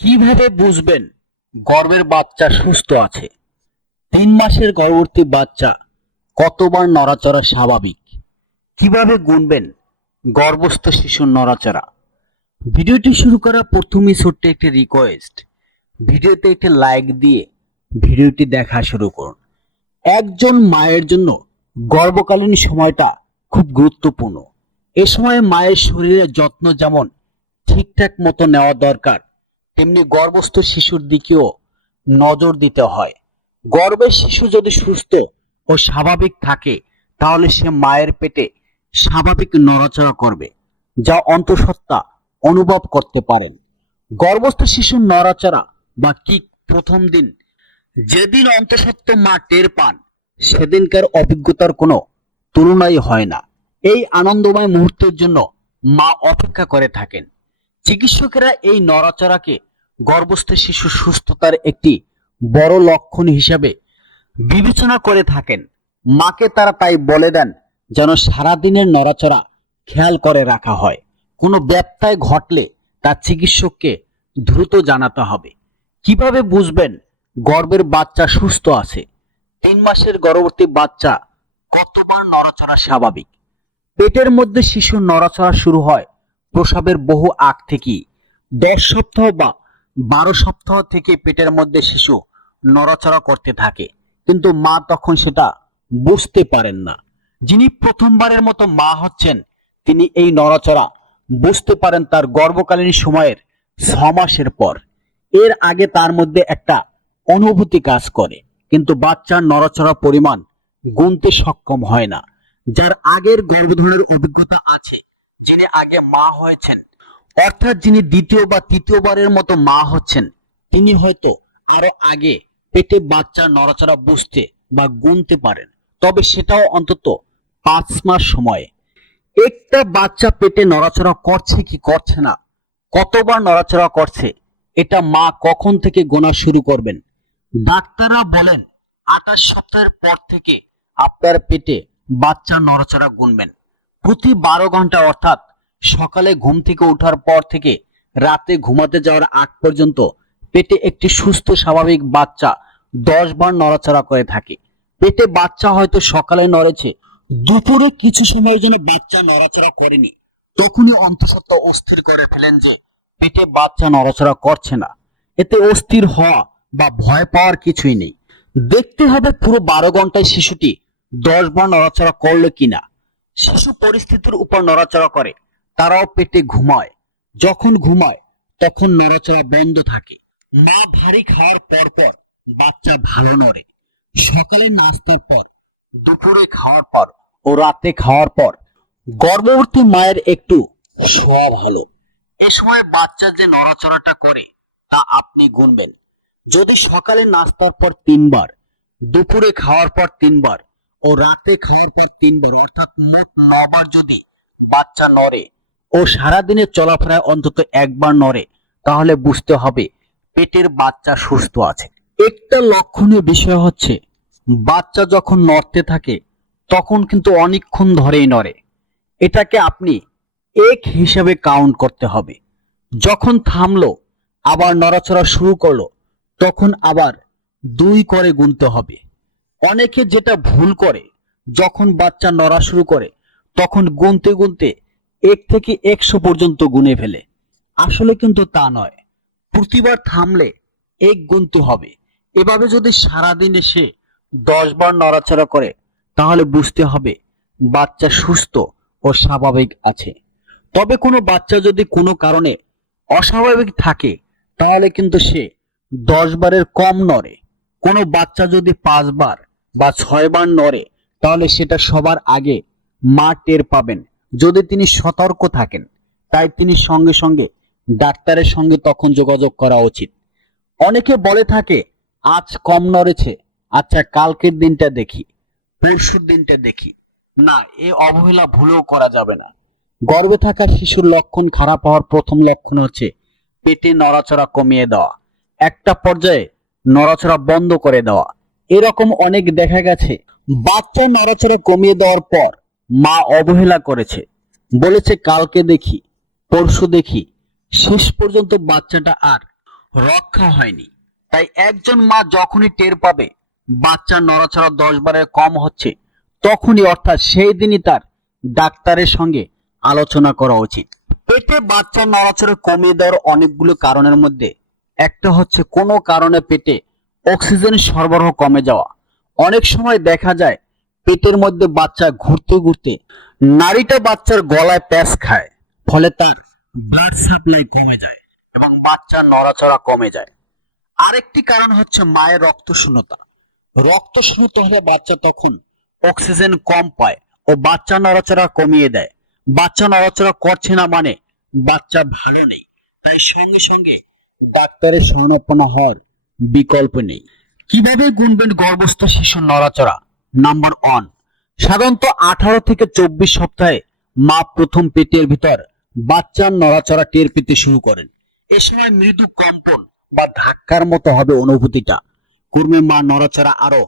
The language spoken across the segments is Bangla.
কীভাবে বুঝবেন গর্ভের বাচ্চা সুস্থ আছে? তিন মাসের গর্ভবতী বাচ্চা কতবার নড়াচড়া স্বাভাবিক? কীভাবে গুনবেন গর্ভস্থ শিশুর নড়াচড়া? ভিডিওটি শুরু করা প্রথমেই ছোট্ট একটি রিকোয়েস্ট ভিডিওতে একটি লাইক দিয়ে ভিডিওটি দেখা শুরু করুন। একজন মায়ের জন্য গর্ভকালীন সময়টা খুব গুরুত্বপূর্ণ। এ সময় মায়ের শরীরের যত্ন যেমন ঠিকঠাক মতো নেওয়া দরকার তেমনি গর্ভস্থ শিশুর দিকেও নজর দিতে হয়। গর্ভের শিশু যদি সুস্থ ও স্বাভাবিক থাকে, তাহলে সে মায়ের পেটে স্বাভাবিক নড়াচড়া করবে, যা অন্তঃসত্ত্বা অনুভব করতে পারেন। গর্ভস্থ শিশুর নড়াচড়া বা কিক প্রথম দিন যেদিন অন্তঃসত্ত্বা মা টের পান, সেদিনকার অভিজ্ঞতার কোনো তুলনাই হয় না। এই আনন্দময় মুহূর্তের জন্য মা অপেক্ষা করে থাকেন। চিকিৎসকেরা এই নড়াচড়াকে গর্ভস্থ শিশু সুস্থতার একটি বড় লক্ষণ হিসাবে বিবেচনা করে থাকেন। মাকে তারা তাই বলে দেন যেন সারাদিনের নড়াচড়া খেয়াল করে রাখা হয়। কোনো ব্যত্যয় ঘটলে তার চিকিৎসককে দ্রুত জানাতে হবে। কীভাবে বুঝবেন গর্ভের বাচ্চা সুস্থ আছে? তিন মাসের গর্ভবতী বাচ্চা কতবার নড়াচড়া স্বাভাবিক? পেটের মধ্যে শিশুর নড়াচড়া শুরু হয় প্রসবের বহু আগ থেকেই, দশ সপ্তাহ বা বারো সপ্তাহ থেকে পেটের মধ্যে শিশু নড়াচড়া করতে থাকে। কিন্তু মা তখন সেটা বুঝতে পারেন না। যিনি প্রথমবারের মতো মা হচ্ছেন, তিনি এই নড়াচড়া বুঝতে পারেন তার গর্ভকালীন সময়ের ছ মাসের পর। এর আগে তার মধ্যে একটা অনুভূতি কাজ করে, কিন্তু বাচ্চার নড়াচড়া পরিমাণ গুনতে সক্ষম হয় না। যার আগের গর্ভধারণের অভিজ্ঞতা আছে যিনি আগে মা হয়েছেন। অর্থাৎ যিনি দ্বিতীয় বা তৃতীয়বারের মতো মা হচ্ছেন, তিনি হয়তো আরও আগে পেটে বাচ্চার নড়াচড়া বুঝতে বা গুনতে পারেন। তবে সেটাও অন্তত পাঁচ মাস সময়ে। একটা বাচ্চা পেটে নড়াচড়া করছে কি করছে না? কতবার নড়াচড়া করছে? এটা মা কখন থেকে গোনা শুরু করবেন? ডাক্তাররা বলেন, আঠাশ সপ্তাহের পর থেকে আপনার পেটে বাচ্চা নড়াচড়া গুনবেন। প্রতি বারো ঘণ্টা অর্থাৎ সকালে ঘুম থেকে ওঠার পর থেকে রাতে ঘুমাতে যাওয়ার আগ পর্যন্ত পেটে একটি সুস্থ স্বাভাবিক বাচ্চা দশ বার নড়াচড়া করে থাকে। পেটে বাচ্চা হয়তো সকালে নড়েছে, দুপুরে কিছু সময়ের জন্য বাচ্চা নড়াচড়া করেনি। তখনই অন্তঃসত্ত্ব অস্থির করে ফেলেন যে পেটে বাচ্চা নড়াচড়া করছে না। এতে অস্থির হওয়া বা ভয় পাওয়ার কিছুই নেই। দেখতে হবে পুরো বারো ঘন্টায় শিশুটি দশ বার নড়াচড়া করল কিনা। শিশু পরিস্থিতির উপর নড়াচড়া করে, তারাও পেটে ঘুমায়। যখন ঘুমায়, তখন নড়াচড়া বন্ধ থাকে। মা ভারী খাওয়ার পর পর বাচ্চা ভালো নড়ে। সকালে নাস্তার পর, দুপুরে খাওয়ার পর ও রাতে খাওয়ার পর গর্ভবতী মায়ের একটু শোয়া ভালো। এ সময় বাচ্চা যে নড়াচড়াটা করে, তা আপনি গুনবেন। যদি সকালে নাস্তার পর তিনবার, দুপুরে খাওয়ার পর তিনবার ও রাতে খাওয়ার পর তিনবার, অর্থাৎ মোট নবার যদি বাচ্চা নড়ে ও সারাদিনের চলাফেরায় অন্তত একবার নড়ে, তাহলে বুঝতে হবে পেটের বাচ্চা সুস্থ আছে। একটা লক্ষণীয় বিষয় হচ্ছে, বাচ্চা যখন নড়তে থাকে, তখন কিন্তু অনেকক্ষণ ধরেই নড়ে। এটাকে আপনি এক হিসাবে কাউন্ট করতে হবে। যখন থামলো, আবার নড়াচড়া শুরু করল, তখন আবার দুই করে গুনতে হবে। অনেকে যেটা ভুল করে, যখন বাচ্চা নড়া শুরু করে, তখন গুনতে গুনতে এক থেকে একশো পর্যন্ত গুনে ফেলে। আসলে কিন্তু তা নয়। প্রতিবার থামলে এক গুনতে হবে। এভাবে যদি সারাদিনে সে দশ বার নড়াচড়া করে, তাহলে বুঝতে হবে বাচ্চা সুস্থ ও স্বাভাবিক আছে। তবে কোনো বাচ্চা যদি কোনো কারণে অস্বাভাবিক থাকে, তাহলে কিন্তু সে দশ বারের কম নড়ে। কোনো বাচ্চা যদি পাঁচবার বা ছয় বার নড়ে, তাহলে সেটা সবার আগে মা টের পাবেন। যদি তিনি সতর্ক থাকেন, তাই তিনি সঙ্গে সঙ্গে ডাক্তারের সঙ্গে তখন যোগাযোগ করা উচিত। অনেকে বলে থাকে, আজ কম নড়েছে আচ্ছা কালকের দিনটা দেখি, পরশুর দিনটা দেখি। না, এ অবহেলা ভুলেও করা যাবে না। গর্ভে থাকা শিশুর লক্ষণ খারাপ হওয়ার প্রথম লক্ষণ হচ্ছে পেটে নড়াচড়া কমিয়ে দেওয়া। একটা পর্যায়ে নড়াচড়া বন্ধ করে দেওয়া। এরকম অনেক দেখা গেছে। বাচ্চা নড়াচড়া কমিয়ে দেওয়ার পর মা অবহেলা করেছে। বলেছে, কালকে দেখি, পরশু দেখি, শেষ পর্যন্ত বাচ্চাটা আর রক্ষা হয়নি। তাই একজন মা যখনই টের পাবে বাচ্চার নড়াচড়া দশ বারের কম হচ্ছে, তখনই অর্থাৎ সেই দিনই তার ডাক্তারের সঙ্গে আলোচনা করা উচিত। পেটে বাচ্চার নড়াচড়া কমিয়ে দেওয়ার অনেকগুলো কারণের মধ্যে একটা হচ্ছে, কোনো কারণে পেটে অক্সিজেন সরবরাহ কমে যাওয়া। অনেক সময় দেখা যায়, পেটের মধ্যে বাচ্চা ঘুরতে ঘুরতে নারীটা বাচ্চার গলায় প্যাঁচ খায়, ফলে তার ব্লাড সাপ্লাই কমে যায় এবং বাচ্চার নড়াচড়া কমে যায়। আরেকটি কারণ হচ্ছে মায়ের রক্ত শূন্যতা রক্ত শূন্যতা হলে বাচ্চা তখন অক্সিজেন কম পায় ও বাচ্চা নড়াচড়া কমিয়ে দেয়। বাচ্চা নড়াচড়া করছে না মানে বাচ্চা ভালো নেই। তাই সঙ্গে সঙ্গে ডাক্তারের শরণাপন্ন হওয়ার বিকল্প নেই। কীভাবে গুনবেন গর্ভস্থ শিশুর নড়াচড়া? নাম্বার ওয়ান সাধারণত আঠারো থেকে চব্বিশ সপ্তাহে মা প্রথম পেটের ভিতর বাচ্চার নড়াচড়া টের পেতে শুরু করেন। এ সময় মৃদু কম্পন বা ধাক্কার মতো হবে অনুভূতিটা। কর্মী মা নড়াচড়া আরও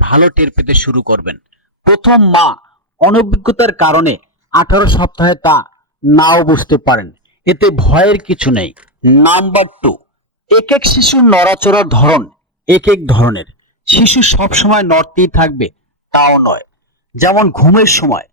ভালো টের পেতে শুরু করবেন। প্রথম মা অনভিজ্ঞতার কারণে আঠারো সপ্তাহে তা নাও বুঝতে পারেন। এতে ভয়ের কিছু নেই। নাম্বার টু এক এক শিশুর নড়াচড়ার ধরন এক এক ধরনের। শিশু সবসময় নড়তেই থাকবে, তাও নয়। যেমন ঘুমের সময়,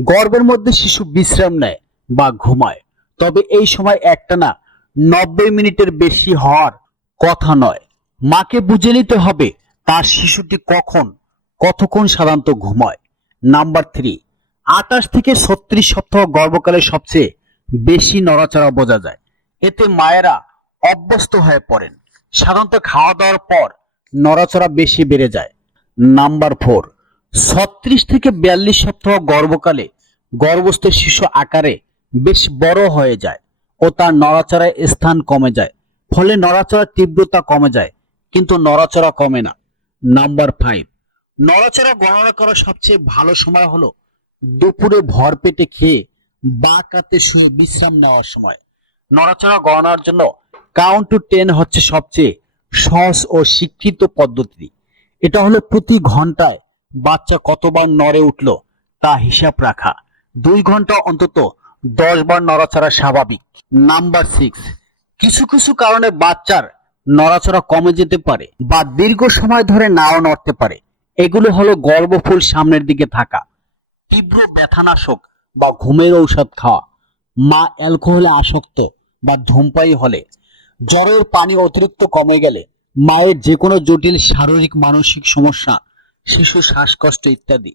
গর্বের মধ্যে শিশু বিশ্রাম নেয় বা ঘুমায়। তবে এই সময় একটানা নব্বই মিনিটের বেশি হওয়ার কথা নয়। মাকে বুঝে নিতে হবে, তার শিশুটি কখন, কতক্ষণ সাধারণত ঘুমায়। নাম্বার থ্রি আঠাশ থেকে ছত্রিশ সপ্তাহ গর্ভকালে সবচেয়ে বেশি নড়াচড়া বোঝা যায়। এতে মায়েরা অভ্যস্ত হয়ে পড়েন। সাধারণত খাওয়া দাওয়ার পর নড়াচড়া বেশি বেড়ে যায়। নাম্বার ফোর, ছত্রিশ থেকে বিয়াল্লিশ সপ্তাহ গর্ভকালে গর্ভস্থ শিশু আকারে বেশ বড় হয়ে যায় ও তার নড়াচড়ায় স্থান কমে যায়। ফলে নড়াচড়ার তীব্রতা কমে যায়, কিন্তু নড়াচড়া কমে না। নাম্বার ফাইভ, নড়াচড়া গণনা করার সবচেয়ে ভালো সময় হলো দুপুরে ভর পেটে খেয়ে বা কাতে বিশ্রাম নেওয়ার সময়। নড়াচড়া গণনার জন্য কাউন্ট টু টেন হচ্ছে সবচেয়ে সহজ ও শিক্ষিত পদ্ধতি। এটা হলো প্রতি ঘন্টায় বাচ্চা কতবার নড়ে উঠল তা হিসাব রাখা। দুই ঘণ্টা অন্তত দশ বার নড়াচড়া স্বাভাবিক। নাম্বার সিক্স কিছু কিছু কারণে বাচ্চার নড়াচড়া কমে যেতে পারে বা দীর্ঘ সময় ধরে নাও নড়তে পারে। এগুলো হলো গর্ভফুল সামনের দিকে থাকা, তীব্র ব্যথানাশক বা ঘুমের ঔষধ খাওয়া। মা অ্যালকোহলে আসক্ত বা ধূমপায়ী হলে জ্বরের পানি অতিরিক্ত কমে গেলে মায়ের যে কোনো জটিল শারীরিক মানসিক সমস্যা, শিশু শ্বাসকষ্ট ইত্যাদি।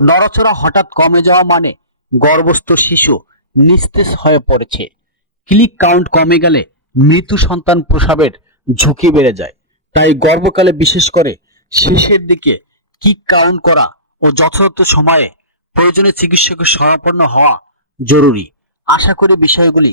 নড়াচড়া হঠাৎ কমে যাওয়া মানে গর্ভস্থ শিশু নিস্তেজ হয়ে পড়েছে। ক্লিক কাউন্ট কমে গেলে মৃত্যু সন্তান প্রসাবের ঝুঁকি বেড়ে যায়। তাই গর্ভকালে বিশেষ করে শেষের দিকে কিক কাউন্ট করা ও যথাযথ সময়ে প্রয়োজনে চিকিৎসকের শরণাপন্ন হওয়া জরুরি। আশা করি বিষয়গুলি